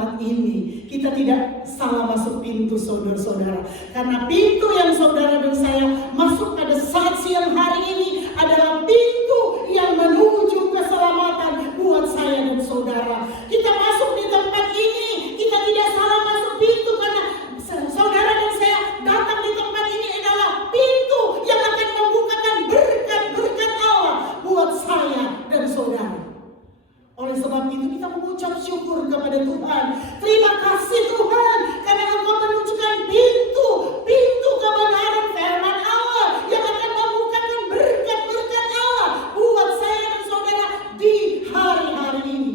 tempat ini, kita tidak salah masuk pintu, saudara-saudara. Karena pintu yang saudara dan saya masuk pada saat siang hari ini adalah pintu yang menuju keselamatan buat saya dan saudara. Kita masuk di tempat ini, kita tidak salah masuk pintu karena saudara dan saya datang di tempat ini adalah pintu yang akan membukakan berkat-berkat Allah buat saya dan saudara. Oleh sebab itu kita mengucap syukur kepada Tuhan. Terima kasih Tuhan karena Engkau menunjukkan pintu kebenaran firman Allah yang akan membukakan berkat-berkat Allah buat saya dan saudara di hari-hari ini.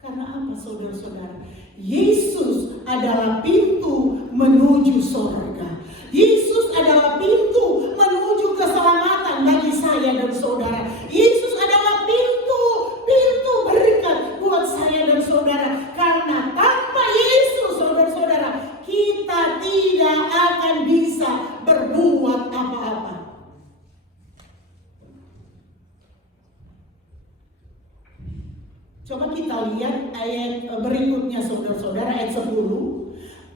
Karena apa saudara-saudara? Yesus adalah pintu menuju surga. Yesus adalah pintu menuju keselamatan bagi saya dan saudara. Yesus adalah pintu berkat buat saya dan saudara. Karena tanpa Yesus, saudara-saudara, kita tidak akan bisa berbuat apa-apa. Coba kita lihat ayat berikutnya saudara-saudara, ayat 10.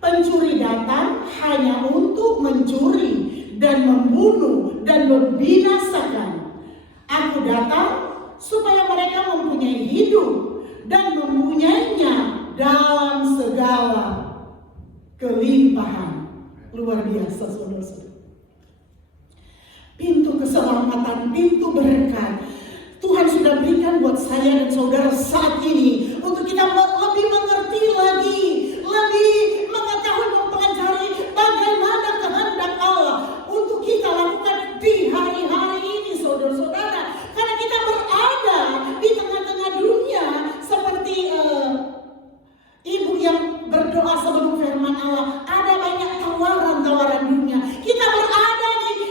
Pencuri datang hanya untuk mencuri dan membunuh dan membinasakan. Aku datang supaya mereka mempunyai hidup dan mempunyainya dalam segala kelimpahan. Luar biasa saudara-saudara. Pintu keselamatan, pintu berkat Tuhan sudah berikan buat saya dan saudara saat ini untuk kita lebih mengerti lagi, lebih mengetahui, mempelajari bagaimana kehendak Allah untuk kita lakukan di hari-hari ini saudara-saudara. Karena kita berada di tengah-tengah dunia seperti ibu yang berdoa sebelum firman Allah. Ada banyak tawaran-tawaran dunia. Kita berada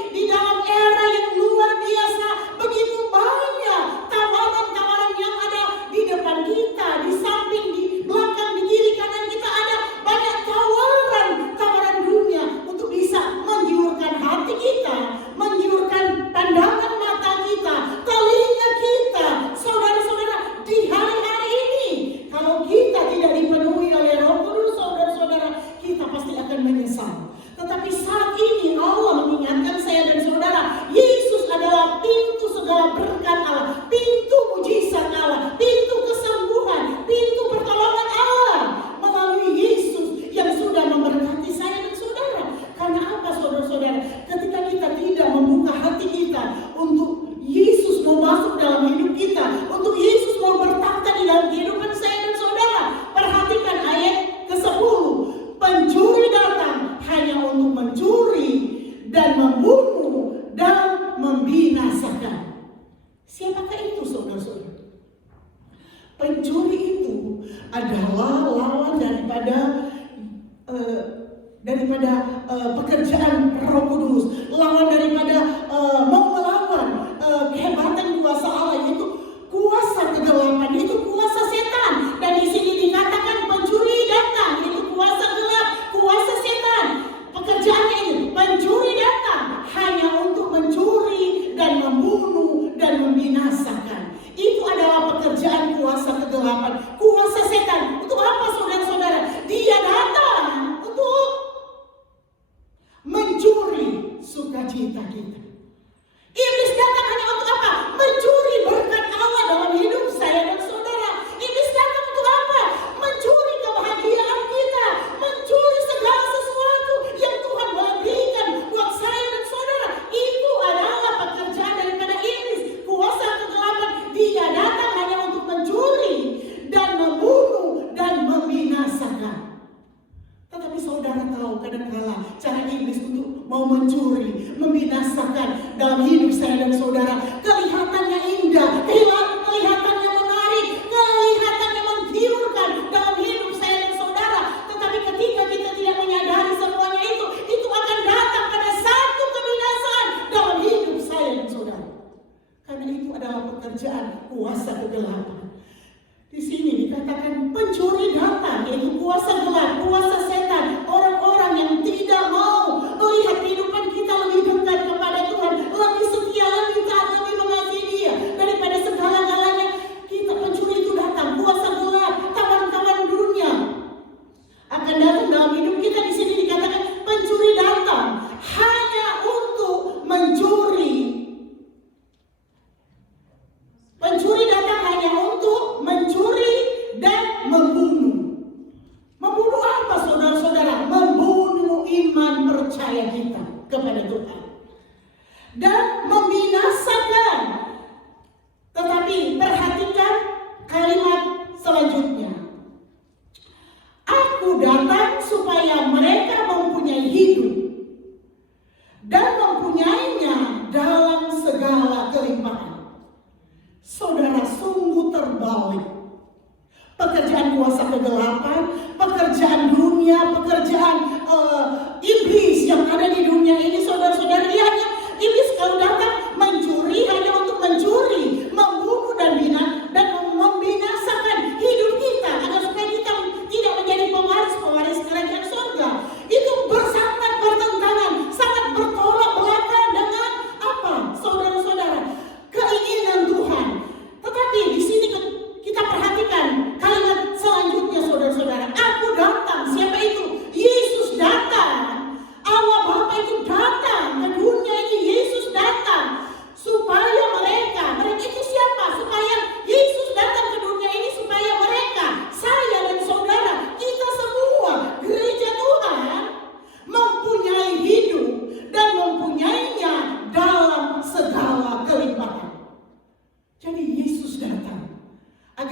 di dalam era yang luar biasa. Begitu banyak tawaran-tawaran yang ada di depan kita, di samping, di belakang, di kiri kanan kita ada banyak tawaran-tawaran dunia untuk bisa menggiurkan hati kita, menggiurkan pandangan mata kita, telinga kita, saudara-saudara, di hari-hari ini. Kalau kita tidak dipenuhi oleh Roh Kudus, saudara-saudara, kita pasti akan menyesal. Tetapi saat ini Allah mengingatkan saya dan saudara, Yesus adalah pintu segala berkat Allah, pintu mujizat Allah, pintu kesembuhan, pintu pertolongan Allah melalui Yesus yang sudah memberkati saya dan saudara. Karena apa saudara-saudara? Ketika kita tidak membuka hati kita untuk Yesus mau masuk dalam hidup kita, untuk Yesus mau bertakhta di dalam kehidupan saya dan saudara. Perhatikan ayat ke-10. Pencuri datang hanya untuk mencuri dan membunuh dan membinasakan. Siapakah itu saudara-saudara? Pencuri itu adalah lawan daripada pekerjaan Roh Kudus, lawan daripada mau melawan kehebatan kuasa Allah, yaitu kuasa kegelapan, yaitu kuasa setan. Dan di sini dikatakan pencuri datang, yaitu kuasa gelap, kuasa setan. Pekerjaannya ini, pencuri datang hanya untuk mencuri dan membunuh dan membinasakan. Itu adalah pekerjaan kuasa kegelapan, kuasa setan. Untuk apa saudara-saudara? Dia datang untuk mencuri sukacita kita. Iblis datang hanya untuk apa? Mencuri berkat Allah dalam hidup saya dan saudara. Iblis datang untuk apa? Mencuri kebahagiaan kita, mencuri segala sesuatu yang Tuhan berikan buat saya dan saudara. Itu adalah pekerjaan daripada iblis, kuasa kegelapan. Dia datang hanya untuk mencuri dan membunuh dan membinasakan. Tetapi saudara tahu kadang-kala cara iblis untuk mau mencuri, membinasakan dalam hidup saya dan saudara. Kelihatannya indah, kelihatannya menarik, kelihatannya menggiurkan dalam hidup saya dan saudara. Tetapi ketika kita tidak menyadari semuanya itu akan datang pada satu kebinasaan dalam hidup saya dan saudara. Karena itu adalah pekerjaan kuasa kegelapan. Di sini dikatakan pencuri datang, yaitu kuasa gelap, kuasa setan, orang-orang yang tidak mau melihat kehidupan kita lebih dekat kepada Tuhan,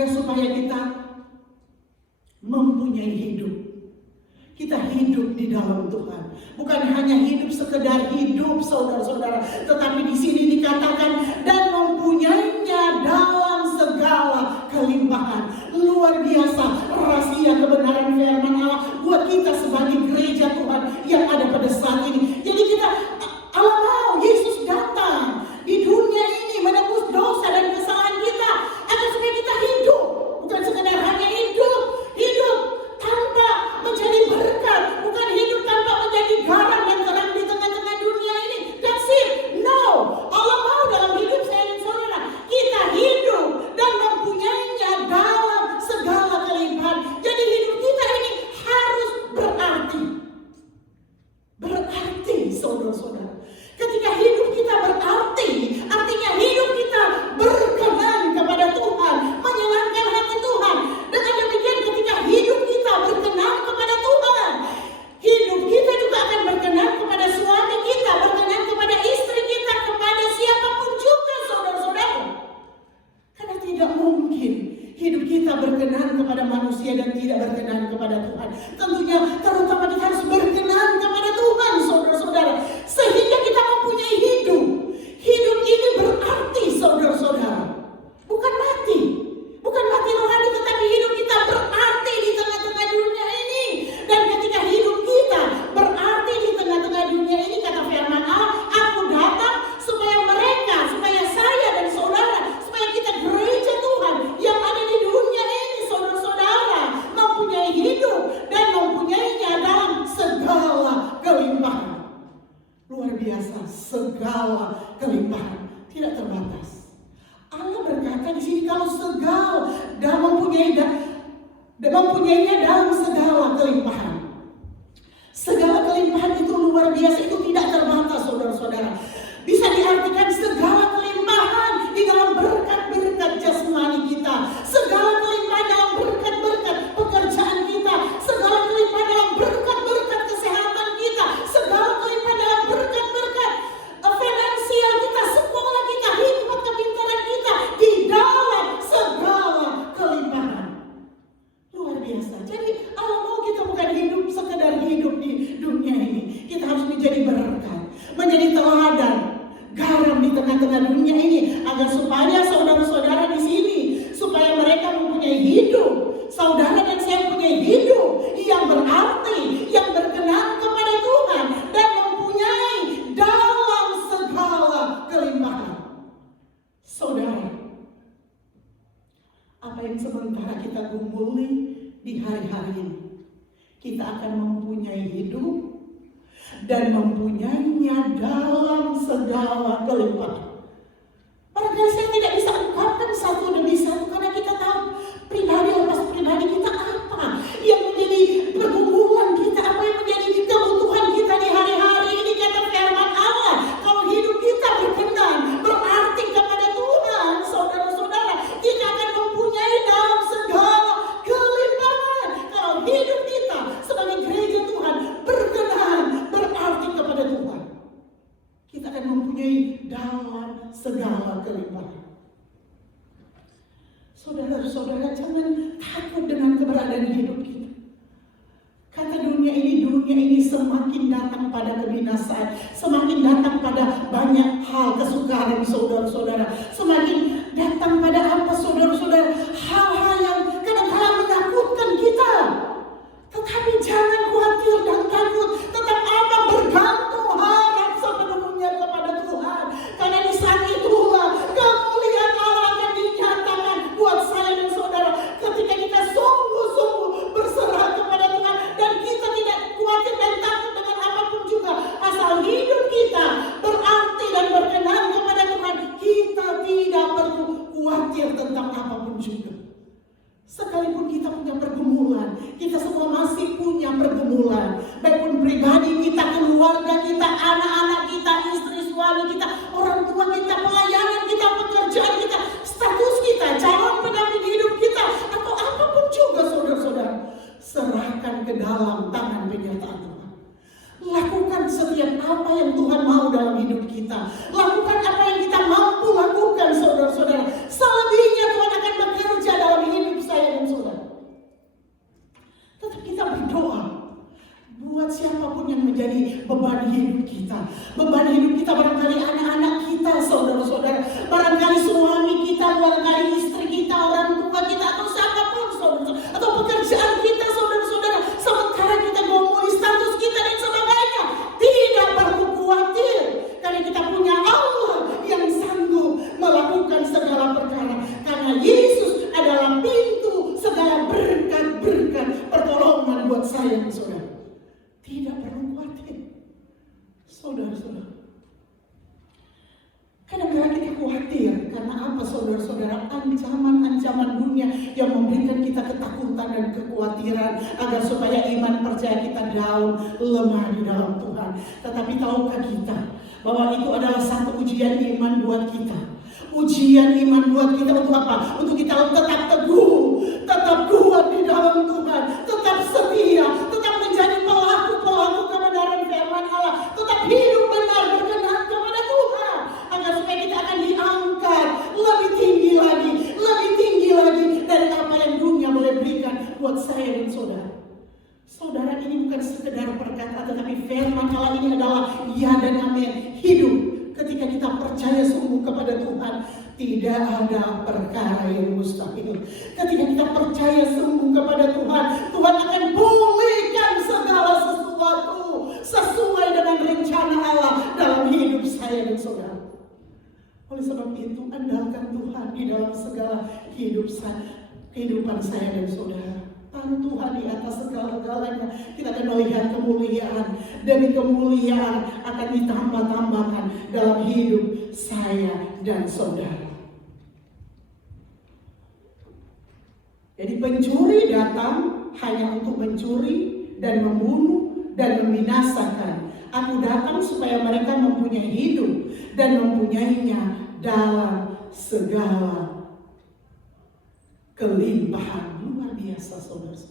agar supaya kita mempunyai hidup. Kita hidup di dalam Tuhan. Bukan hanya hidup sekedar hidup, saudara-saudara, tetapi di sini dikatakan dan mempunyainya dalam segala kelimpahan. Luar biasa rahasia kebenaran firman Allah buat kita sebagai gereja Tuhan yang ada pada saat ini. Jadi kita Allah mau Yesus datang di dunia ini menebus dosa dan kesalahan kita agar supaya kita hidup, bukan sekedar hanya hidup tanpa menjadi berkat, bukan hidup tanpa menjadi garam yang terang di tengah-tengah dunia ini. That's it. No, Allah mau dalam hidup saya dan saudara kita hidup dan mempunyainya dalam segala kelimpahan. Jadi hidup kita ini harus berarti, saudara-saudara. Ketika hidup kita berarti, artinya hidup kita berkenan kepada Tuhan, menyenangkan hati Tuhan. Dengan demikian ketika hidup kita berkenan kepada Tuhan, hidup kita juga akan berkenan kepada suami kita, berkenan kepada istri kita, kepada siapapun juga, saudara-saudara. Karena tidak mungkin hidup kita berkenan kepada manusia dan tidak berkenan kepada Tuhan. Tentunya terutama kita harus berkenan kepada Tuhan, saudara-saudara. Sehingga kita mempunyai hidup. Hidup ini berarti, saudara-saudara. Bukan mati. Bukan mati rohani, tetapi hidup kita berarti di tengah-tengah dunia ini. Dan ketika hidup kita berarti di tengah-tengah dunia ini, kata firman Allah, aku datang supaya saya dan saudara, supaya kita gereja Tuhan yang ada di dunia ini, saudara-saudara, mempunyai hidup dan mempunyainya dalam segala kelimpahan. Luar biasa, segala kelimpahan, tidak terbatas. Allah berkata di sini kalau segala dan mempunyainya dalam segala kelimpahan. Segala kelimpahan itu luar biasa, itu tidak terbatas, saudara-saudara. Bisa diartikan segala kelimpahan di dalam berkat-berkat jasmani kita, segala kelimpahan dalam berkat-berkat pekerjaan kita, segala kelimpahan dalam berkat-berkat kesehatan kita, segala kelimpahan dalam berkat-berkat finansial kita, sekolah kita, hikmat kepintaran kita, di dalam segala kelimpahan. Luar biasa. Jadi Allah mau kita bukan hidup sekedar hidup di dunia ini. Kita harus menjadi berkat, menjadi teladan, garam di tengah-tengah dunia ini, agar supaya saudara-saudara di sini, supaya mereka mempunyai hidup, saudara dan saya mempunyai hidup yang berarti, yang berkenan kepada Tuhan dan mempunyai dalam segala kelimpahan. Saudara, apa yang sementara kita gumuli di hari-hari ini, kita akan mempunyai hidup dan mempunyainya dalam segala kelimpahan. Barangkali saya tidak bisa ungkapkan satu demi satu karena kita tahu pribadi lepas pribadi kita apa yang menjadi pergumulan kita, apa yang menjadi kebutuhan kita di hari-hari ini. Kata firman Allah, kalau hidup kita berkenan berarti kepada Tuhan, saudara-saudara, kita akan mempunyai dalam segala kelimpahan. Kalau hidup kita sebagai gereja Tuhan berkenan berarti kepada Tuhan, kita akan mempunyai dalam segala kelimpahan. Saudara-saudara, jangan takut dengan keberadaan hidup kita. Kata dunia ini semakin datang pada kebinasaan, semakin datang pada banyak hal kesukaran, saudara-saudara. Semakin datang pada apa, saudara-saudara? Hal-hal yang kadang-kadang menakutkan kita. Tetapi jangan khawatir dan takut. Tetap apa? Bergantung harap sepenuhnya kepada Tuhan. Karena di saat itulah kemuliaan Allah akan dinyatakan buat saya dan saudara. Ketika kita sungguh-sungguh berserah kepada Tuhan dan kita tidak khawatir dan takut dengan apapun juga, asal hidup kita berarti dan berkenan kepada Tuhan, kita tidak perlu khawatir tentang apapun juga. Sekalipun kita punya pergumulan, kita semua masih punya pergumulan, baik pun pribadi kita, keluarga kita, anak-anak kita, istri, suami kita, orang tua kita, pelayanan kita, pekerjaan kita, status kita, calon pendamping hidup kita, atau apapun juga, saudara-saudara, serahkan ke dalam tangan penyertaan Tuhan. Lakukan setiap apa yang Tuhan mau dalam hidup kita. Lakukan apa yang kita mampu lakukan, saudara-saudara. Selebihnya Tuhan akan bekerja dalam hidup apa saudara-saudara? Ancaman-ancaman dunia yang memberikan kita ketakutan dan kekhawatiran agar supaya iman percaya kita down, lemah di dalam Tuhan. Tetapi tahukah kita bahwa itu adalah satu ujian iman buat kita? Ujian iman buat kita untuk apa? Untuk kita tetap teguh, tetap kuat di dalam Tuhan, tetap setia, tetap menjadi pelaku-pelaku kebenaran firman Allah, tetap hidup benar berkenan kepada Tuhan, agar supaya kita akan diangkat lebih tinggi lagi dari apa yang dunia boleh berikan buat saya dan saudara. Saudara, ini bukan sekedar perkataan, tetapi firman Allah ini adalah ya dan amin, hidup. Ketika kita percaya sungguh kepada Tuhan, tidak ada perkara yang mustahil. Ketika kita percaya sungguh kepada Tuhan, Tuhan akan pulihkan segala sesuatu sesuai dengan rencana Allah dalam hidup saya dan saudara. Oleh sebab itu, andalkan Tuhan di dalam segala kehidupan saya dan saudara. Taruh Tuhan di atas segala-galanya. Kita akan melihat kemuliaan demi kemuliaan akan ditambah-tambahkan dalam hidup saya dan saudara. Jadi pencuri datang hanya untuk mencuri dan membunuh dan membinasakan. Aku datang supaya mereka mempunyai hidup dan mempunyainya dalam segala kelimpahan. Luar biasa saudara.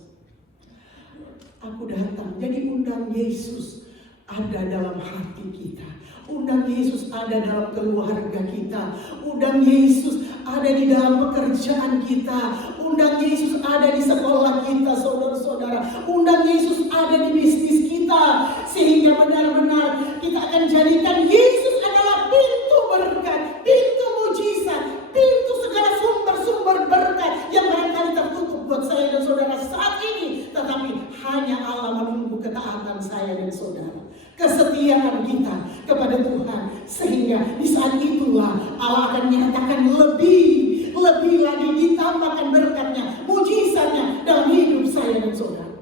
Aku datang, jadi undang Yesus ada dalam hati kita. Undang Yesus ada dalam keluarga kita. Undang Yesus ada di dalam pekerjaan kita. Undang Yesus ada di sekolah kita, saudara-saudara. Undang Yesus ada di bisnis kita. Sehingga benar-benar kita akan jadikan Yesus adalah pintu berkat, pintu mujizat, pintu segala sumber-sumber berkat yang barangkali tertutup buat saya dan saudara saat ini. Tetapi hanya Allah menunggu ketaatan saya dan saudara, kesetiaan kita kepada Tuhan, sehingga di saat itulah Allah akan menyatakan lebih lagi, ditambahkan berkatnya, mujizatnya dalam hidup saya dan saudara.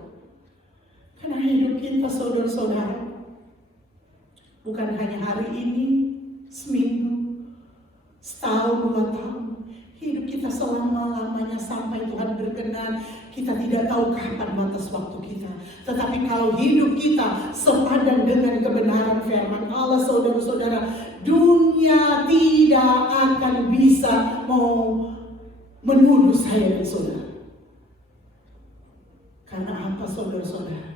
Karena hidup kita saudara-saudara bukan hanya hari ini, seminggu, setahun, 2 tahun. Hidup kita selama-lamanya sampai Tuhan berkenan. Kita tidak tahu kapan batas waktu kita. Tetapi kalau hidup kita sepadan dengan kebenaran firman Allah, saudara-saudara, dunia tidak akan bisa mau menuduh saya dan saudara. Karena apa saudara-saudara?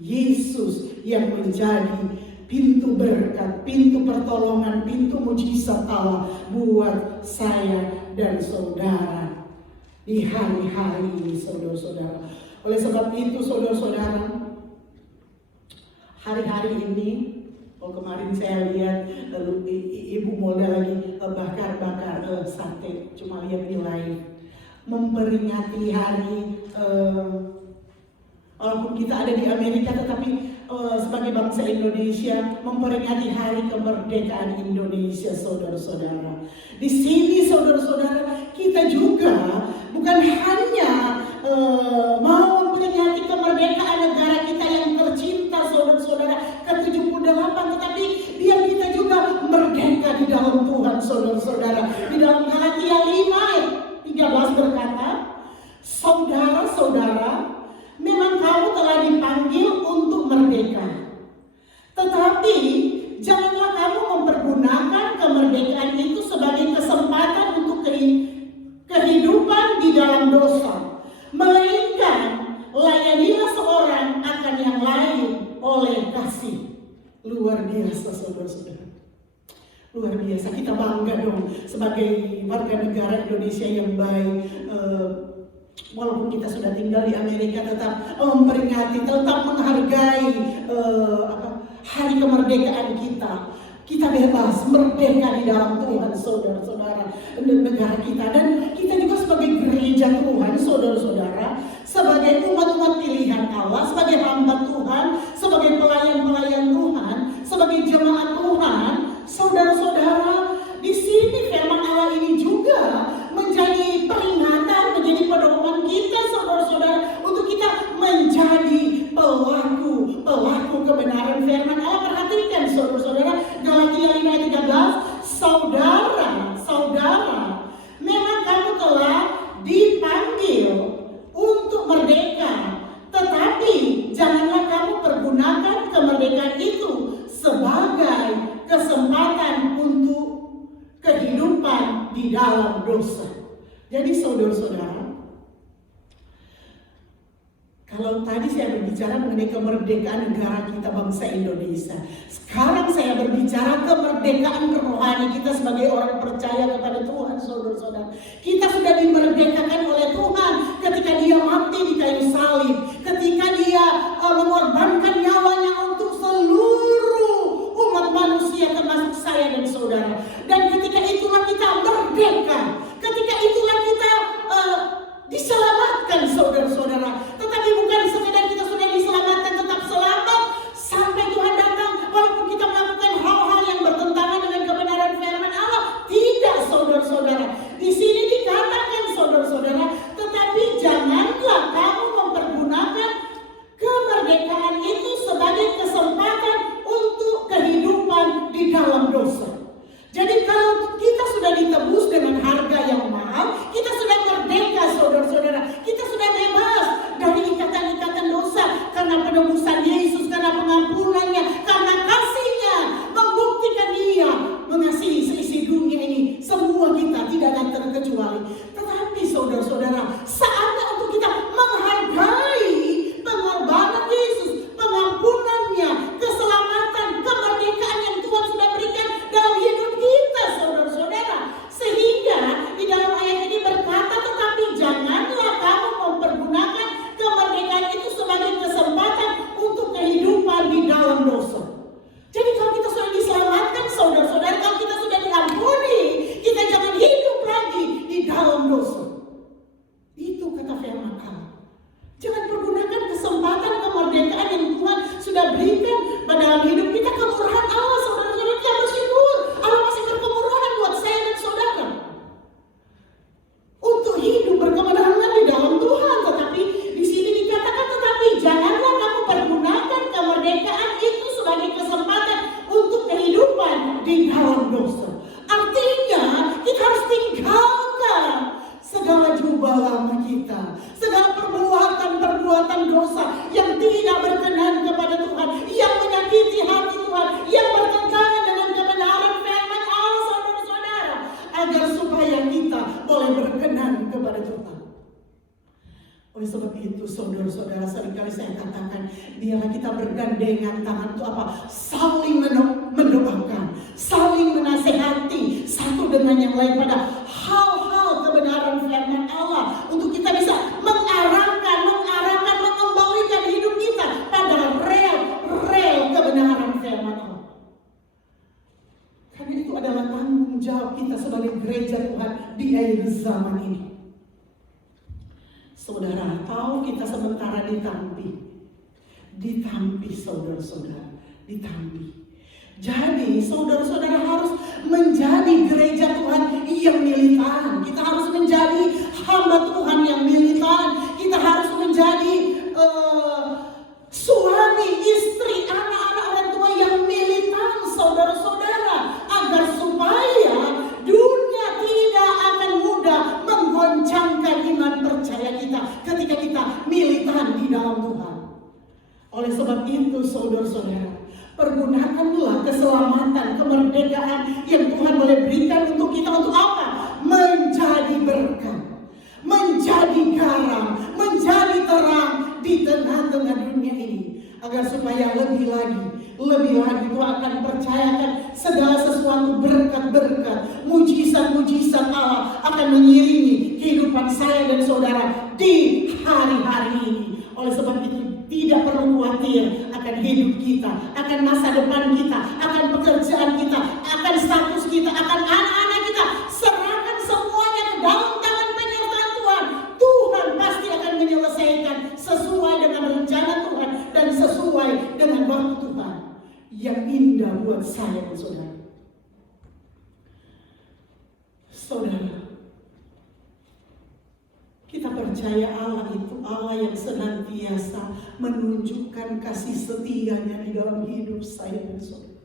Yesus yang menjadi pintu berkat, pintu pertolongan, pintu mujizat Allah buat saya dan saudara di hari-hari ini, saudara-saudara. Oleh sebab itu, saudara-saudara, hari-hari ini, kemarin saya lihat Ibu Molda lagi bakar sate, cuma lihat di live, memperingati hari, walaupun kita ada di Amerika, tetapi sebagai bangsa Indonesia memperingati hari kemerdekaan Indonesia, saudara-saudara. Di sini, saudara-saudara, kita juga bukan hanya mau memperingati kemerdekaan negara kita yang tercinta, saudara-saudara, ke-78, tetapi biar kita juga merdeka di dalam Tuhan, saudara-saudara. Di dalam Galatia 5:13 berkata, saudara-saudara, memang kamu telah dipanggil untuk merdeka. Tetapi janganlah kamu mempergunakan kemerdekaan itu sebagai kesempatan untuk kehidupan di dalam dosa. Melainkan layanilah seorang akan yang lain oleh kasih. Luar biasa saudara-saudara. Luar biasa, kita bangga dong sebagai warga negara Indonesia yang baik. Walaupun kita sudah tinggal di Amerika, tetap memperingati, tetap menghargai hari kemerdekaan kita. Kita bebas, merdeka di dalam Tuhan, saudara-saudara, negara kita. Dan kita juga sebagai gereja Tuhan, saudara-saudara, sebagai umat-umat pilihan Allah, sebagai hamba Tuhan, sebagai pelayan-pelayan Tuhan, sebagai jemaat Tuhan, saudara-saudara, di sini firman Allah ini juga menjadi peringatan, menjadi pedoman kita, saudara-saudara, untuk kita menjadi pelaku kebenaran firman Allah. Perhatikan saudara-saudara, Galatia 5:13, saudara, kehidupan di dalam dosa. Jadi saudara-saudara, kalau tadi saya berbicara mengenai kemerdekaan negara kita bangsa Indonesia, sekarang saya berbicara kemerdekaan rohani kita sebagai orang percaya kepada Tuhan, saudara-saudara. Kita sudah dimerdekakan oleh Tuhan ketika Dia mati di kayu salib, ketika Dia mengorbankan nyawanya untuk seluruh umat manusia termasuk saya dan saudara. Dan ketika itulah kita merdeka, ketika itulah kita diselamatkan, saudara-saudara. Tetapi bukan sekedar kita sudah diselamatkan tetap selamat sampai Tuhan datang walaupun kita melakukan hal-hal yang bertentangan dengan kebenaran firman Allah. Tidak, saudara-saudara. Di sini dikatakan, saudara-saudara, tetapi janganlah kamu mempergunakan kemerdekaan itu sebagai kesempatan untuk kehidupan di dalam dosa. Jadi kalau kita sudah ditebus dengan harga yang mahal, kita sudah merdeka, saudara-saudara. Kita sudah bebas dari ikatan-ikatan dosa karena penebusan Yesus, karena pengampunannya, karena kasih-Nya membuktikan Dia mengasihi seisi dunia ini. Semua kita tidak akan terkecuali. Tetapi saudara-saudara, saatnya untuk kita menghargai pengorbanan Yesus, pengampunannya, keselamatan, kemerdekaan yang Tuhan sudah berikan dalam hidup kita, saudara-saudara. Sehingga di dalam ayat ini berkata, tetapi janganlah kamu mempergunakan kemerdekaan itu sebagai kesempatan untuk kehidupan di dalam dosa. Jadi kalau kita sudah diselamatkan, saudara-saudara, kalau kita sudah diampuni, kita jangan hidup lagi di dalam dosa. Itu kata firman Allah. Jangan pergunakan kesempatan kemerdekaan yang Tuhan sudah berikan dalam hidup kita, kemurahan Allah, saudara-saudara. Kita bersyukur Allah masih berkemurahan buat saya dan saudara untuk hidup berkemenangan di dalam Tuhan. Tetapi di sini dikatakan, tetapi janganlah kamu pergunakan kemerdekaan itu sebagai kesempatan untuk kehidupan di dalam dosa. Artinya kita harus tinggalkan segala jubah lama kita, segala perbuatan dosa yang tidak berkenan kepada Tuhan, yang menyakiti hati Tuhan, yang bertentangan dengan kebenaran firman Allah, saudara-saudara, agar supaya kita boleh berkenan kepada Tuhan. Oleh sebab itu, saudara-saudara, seringkali saya katakan, biarlah kita bergandengan tangan untuk apa? Saling mendoakan, saling menasehati satu dengan yang lain pada hal-hal kebenaran firman Allah, untuk kita bisa mengarahkan, mengembalikan hidup kita pada rel kebenaran firman Allah. Karena itu adalah tanggung jawab kita sebagai gereja Tuhan di akhir zaman ini. Saudara, tahu kita sementara ditampi, saudara-saudara, ditampi. Jadi saudara-saudara harus menjadi gereja Tuhan yang militan. Kita harus menjadi hamba Tuhan yang militan. Kita harus menjadi suami, istri, anak-anak orang tua yang militan, saudara-saudara, agar supaya dunia tidak akan mudah menggoncangkan iman percaya kita ketika kita militan di dalam Tuhan. Oleh sebab itu, saudara-saudara, pergunakanlah keselamatan, kemerdekaan yang Tuhan boleh berikan untuk kita. Untuk apa? Menjadi berkat, menjadi garam, menjadi terang di tengah-tengah dunia ini. Agar supaya lebih lagi Tuhan akan percayakan segala sesuatu, berkat-berkat, mujizat-mujizat Allah akan mengiringi kehidupan saya dan saudara di hari-hari ini. Oleh sebab itu, tidak perlu khawatir akan hidup kita, akan masa depan kita, akan pekerjaan kita, akan status kita, akan anak-anak kita. Serahkan semuanya ke dalam tangan penyertaan Tuhan. Tuhan pasti akan menyelesaikan sesuai dengan rencana Tuhan dan sesuai dengan waktu Tuhan yang indah buat saya dan saudara. Saudara, kita percaya Allah itu Allah yang senantiasa menunjukkan kasih setia-Nya di dalam hidup saya dan saudara.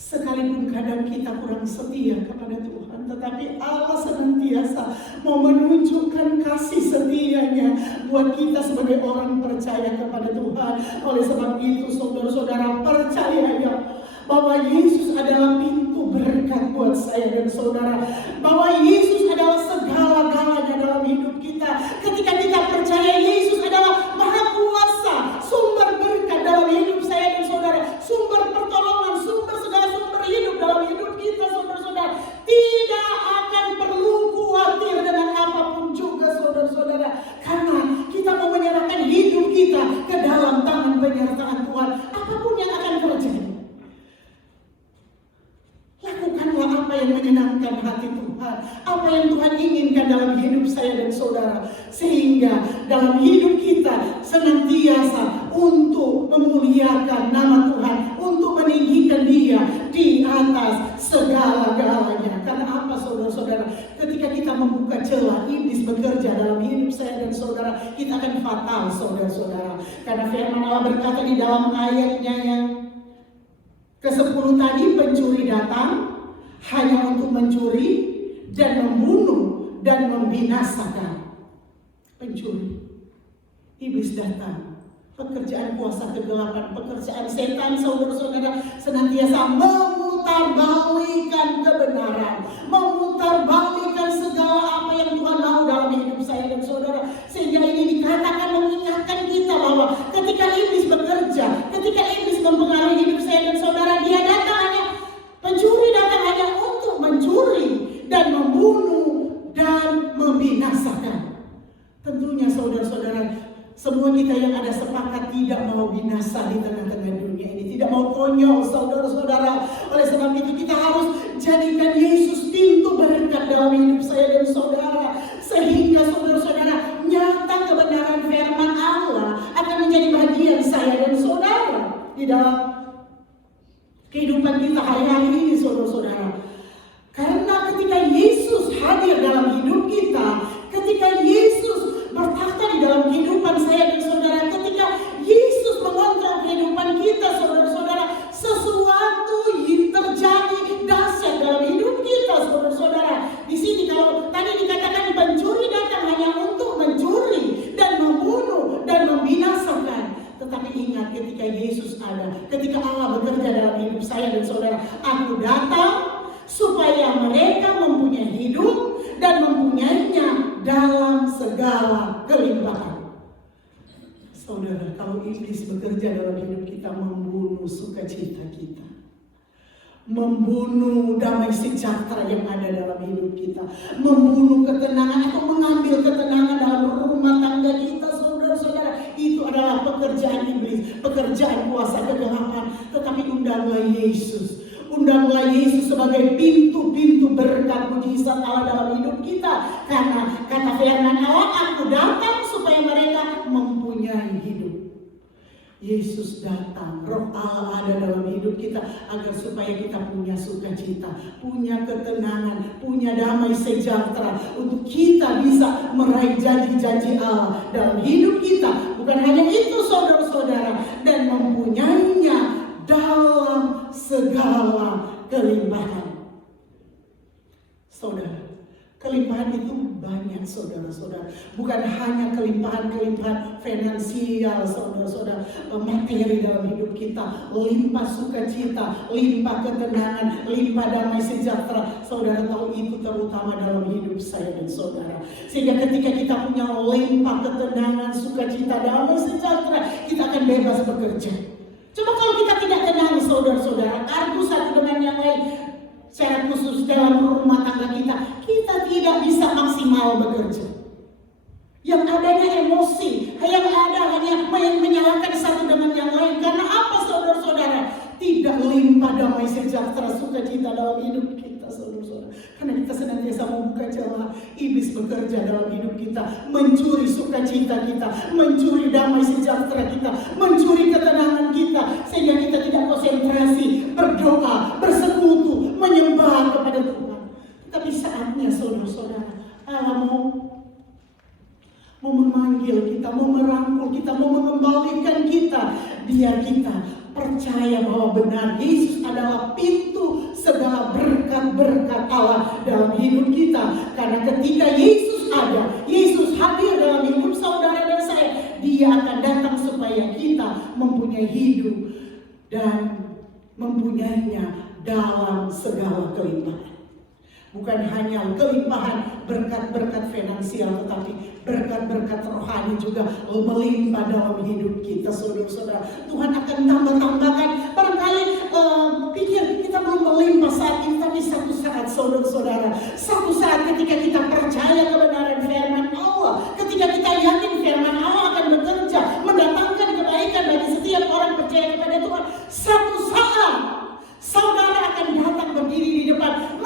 Sekalipun kadang kita kurang setia kepada Tuhan, tetapi Allah senantiasa mau menunjukkan kasih setia-Nya buat kita sebagai orang percaya kepada Tuhan. Oleh sebab itu, saudara-saudara, percaya ya bahwa Yesus adalah pintu berkat yang menyenangkan hati Tuhan, apa yang Tuhan inginkan dalam hidup saya dan saudara, sehingga dalam hidup kita senantiasa untuk memuliakan nama Tuhan, untuk meninggikan Dia di atas segala-galanya. Karena apa, saudara-saudara? Ketika kita membuka celah iblis bekerja dalam hidup saya dan saudara, kita akan fatal, saudara-saudara. Karena firman Allah berkata di dalam ayatnya yang ke-10 tadi, pencuri datang hanya untuk mencuri dan membunuh dan membinasakan. Pencuri, iblis datang. Pekerjaan kuasa kegelapan, pekerjaan setan, saudara-saudara, senantiasa memutarbalikkan kebenaran, memutarbalikkan segala apa yang Tuhan mau dalam hidup saya dan saudara. Sehingga ini dikatakan mengingatkan kita bahwa ketika iblis bekerja, ketika iblis mempengaruhi hidup saya dan saudara, dia datang hanya, pencuri datang hanya untuk mencuri dan membunuh dan membinasakan. Tentunya saudara-saudara, semua kita yang ada sepakat tidak mau binasa di tengah-tengah dunia ini, tidak mau konyol, saudara-saudara. Oleh sebab itu kita harus jadikan Yesus pintu berkat dalam hidup saya dan saudara, sehingga saudara-saudara, nyata kebenaran firman Allah akan menjadi bagian saya dan saudara di dalam kehidupan kita hari-hari ini, saudara-saudara. Karena ketika Yesus hadir dalam hidup kita, ketika Yesus bertakhta di dalam kehidupan saya dan saudara, ketika Yesus mengontrol kehidupan kita, saudara-saudara, sesuatu yang terjadi dahsyat dalam hidup kita, saudara-saudara. Di sini kalau tadi dikatakan pencuri datang hanya untuk mencuri dan membunuh dan membinasakan. Tetapi ingat, ketika Yesus ada, ketika Allah bekerja dalam hidup saya dan saudara, aku datang supaya mereka mempunyai hidup dan mempunyainya dalam segala kelimpahan. Saudara, kalau iblis bekerja dalam hidup kita, membunuh sukacita kita, membunuh damai sejahtera yang ada dalam hidup kita, membunuh ketenangan atau mengambil ketenangan dalam rumah tangga kita, saudara-saudara, itu adalah pekerjaan iblis, pekerjaan kuasa kegelapan. Tetapi undanglah Yesus. Undanglah Yesus sebagai pintu-pintu berkat mujizat Allah dalam hidup kita. Karena kata firman Allah, aku datang supaya mereka mempunyai hidup. Yesus datang, Roh Allah ada dalam hidup kita agar supaya kita punya sukacita, punya ketenangan, punya damai sejahtera, untuk kita bisa meraih janji-janji Allah dalam hidup kita. Bukan hanya itu, saudara-saudara, dan mempunyainya dalam segala kelimpahan. Saudara, kelimpahan itu banyak, saudara-saudara. Bukan hanya kelimpahan-kelimpahan finansial, saudara-saudara, materi dalam hidup kita, limpah sukacita, limpah ketenangan, limpah damai sejahtera. Saudara tahu itu terutama dalam hidup saya dan saudara. Sehingga ketika kita punya limpah ketenangan, sukacita, damai sejahtera, kita akan bebas bekerja. Coba kalau kita tidak tenang, saudara-saudara, ardu satu dengan yang lain, secara khusus dalam rumah tangga kita, kita tidak bisa maksimal bekerja. Yang adanya emosi, yang ada hanya menyalahkan satu dengan yang lain. Karena apa, saudara-saudara? Tidak limpah damai sejahtera sukacita dalam hidup kita, saudara-saudara. Karena kita senantiasa membuka celah iblis bekerja dalam hidup kita, mencuri sukacita kita, mencuri damai sejahtera kita, mencuri ketenangan kita, sehingga kita tidak konsentrasi, berdoa, bersekutu, menyembah kepada Tuhan. Tapi saatnya, saudara-saudara, Allah mau memanggil kita, mau merangkul kita, mau mengembalikan kita, biar kita percaya bahwa benar Yesus adalah pintu segala berkat-berkat Allah dalam hidup kita. Karena ketika Yesus ada, Yesus hadir dalam hidup saudara dan saya, Dia akan datang supaya kita mempunyai hidup dan mempunyainya dalam segala kelimpahan. Bukan hanya kelimpahan berkat-berkat finansial, tetapi berkat-berkat rohani juga melimpah dalam hidup kita, saudara-saudara. Tuhan akan tambah-tambahkan. Barangkali pikir kita belum melimpah saat ini, tapi satu saat, saudara-saudara, satu saat ketika kita percaya kebenaran firman Allah, ketika kita yakin firman Allah akan bekerja, mendatangkan kebaikan bagi setiap orang percaya kepada Tuhan, satu saat saudara akan datang berdiri di depan,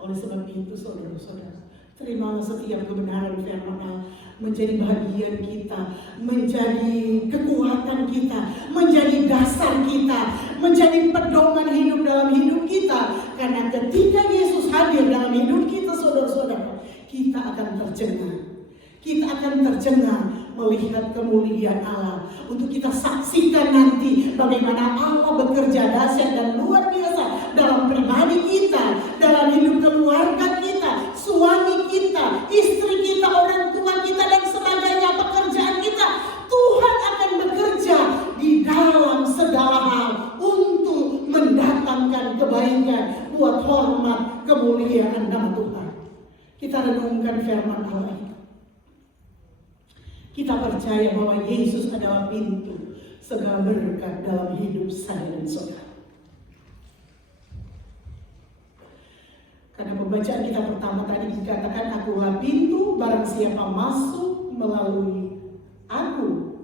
Oleh sebab itu saudara-saudara, terimalah setiap kebenaran firman Allah menjadi bahagian kita, menjadi kekuatan kita, menjadi dasar kita, menjadi pedoman hidup dalam hidup kita. Karena ketika Yesus hadir dalam hidup kita saudara-saudara, kita akan tercengang. Kita akan tercengang melihat kemuliaan Allah. Untuk kita saksikan nanti bagaimana Allah bekerja dahsyat dan luar biasa dalam pribadi kita, dalam hidup keluarga kita, suami kita, istri kita, orang tua kita, dan sebagainya, pekerjaan kita. Tuhan akan bekerja di dalam segala hal untuk mendatangkan kebaikan buat hormat kemuliaan nama Tuhan. Kita renungkan firman Allah. Kita percaya bahwa Yesus adalah pintu segala berkat dalam hidup saya dan saudara. Karena pembacaan kita pertama tadi dikatakan, akulah pintu, barang siapa masuk melalui aku.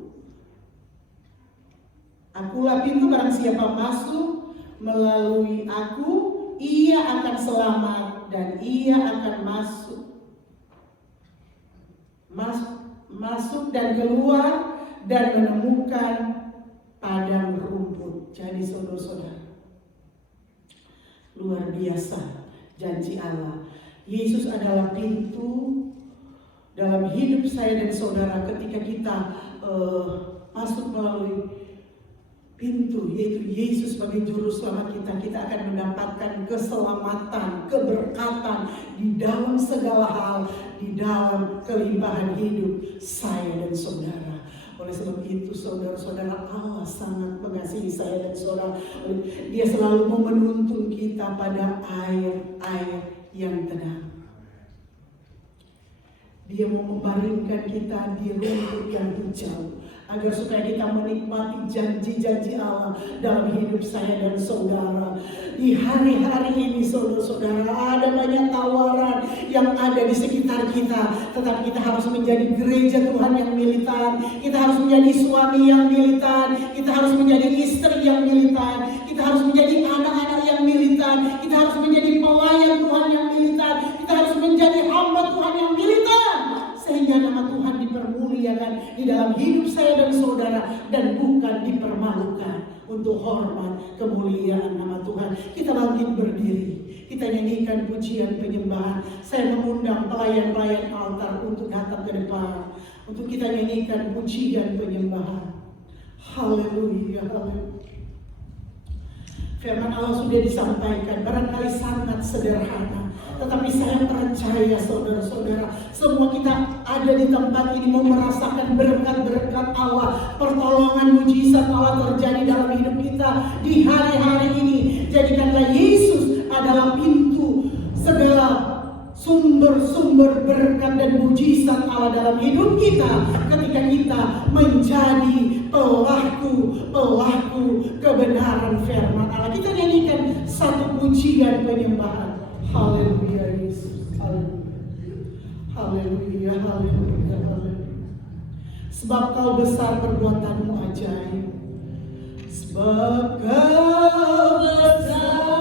Akulah pintu, barang siapa masuk melalui aku, ia akan selamat dan ia akan masuk dan keluar dan menemukan padang rumput. Jadi saudara-saudara, luar biasa janji Allah. Yesus adalah pintu dalam hidup saya dan saudara. Ketika kita masuk melalui pintu, yaitu Yesus sebagai juru selamat kita, kita akan mendapatkan keselamatan, keberkatan di dalam segala hal, di dalam kelimpahan hidup saya dan saudara. Oleh sebab itu saudara-saudara, Allah sangat mengasihi saya dan saudara. Dia selalu mau menuntun kita pada air-air yang tenang. Dia mau membaringkan kita di rumput yang hijau, agar supaya kita menikmati janji-janji Allah dalam hidup saya dan saudara. Di hari-hari ini saudara-saudara, ada banyak tawaran yang ada di sekitar kita. Tetapi kita harus menjadi gereja Tuhan yang militan. Kita harus menjadi suami yang militan. Kita harus menjadi istri yang militan. Kita harus menjadi anak-anak yang militan. Kita harus menjadi pelayan Tuhan yang militan. Kita harus menjadi hamba Tuhan yang militan. Sehingga nama Tuhan dipermuliakan di dalam hidup saya dan saudara, dan bukan dipermalukan. Untuk hormat kemuliaan nama Tuhan, kita bangkit berdiri, kita nyanyikan pujian penyembahan. Saya mengundang pelayan-pelayan altar untuk datang ke depan, untuk kita nyanyikan pujian penyembahan. Haleluya, haleluya. Firman Allah sudah disampaikan, barangkali sangat sederhana, tetapi saya percaya saudara-saudara, semua kita ada di tempat ini mau merasakan berkat-berkat Allah, pertolongan mujizat Allah terjadi dalam hidup kita di hari-hari ini. Jadikanlah Yesus adalah pintu segala sumber-sumber berkat dan mujizat Allah dalam hidup kita, ketika kita menjadi pelaku kebenaran firman Allah. Kita nyanyikan satu pujian penyembahan. Haleluya Yesus, haleluya, haleluya, haleluya. Sebab kau besar perbuatanmu ajaib. Sebab kau besar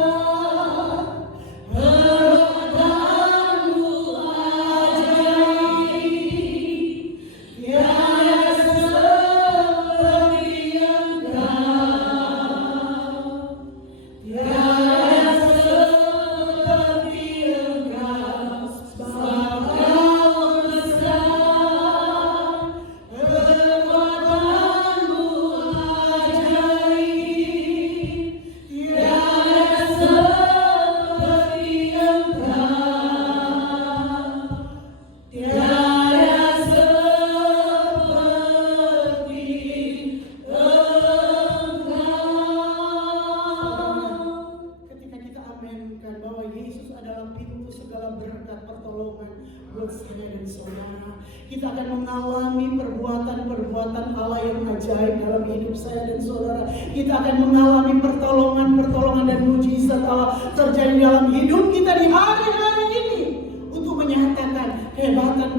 perbuatanmu ajaib. Tiada seperti Engkau. Tiada seperti Engkau. Sebab kau besar perbuatanmu ajaib. Tiada seperti Engkau. Tiada seperti Engkau. Ketika kita amenkan bahwa Yesus adalah pintu segala berkat pertolongan buat saya dan saudara, kita akan mengalami perbuatan-perbuatan Allah yang ajaib dalam hidup saya dan saudara. Kita akan mengalami pertolongan dan mujizat Allah terjadi dalam hidup kita di hari-hari ini, untuk menyatakan kehebatan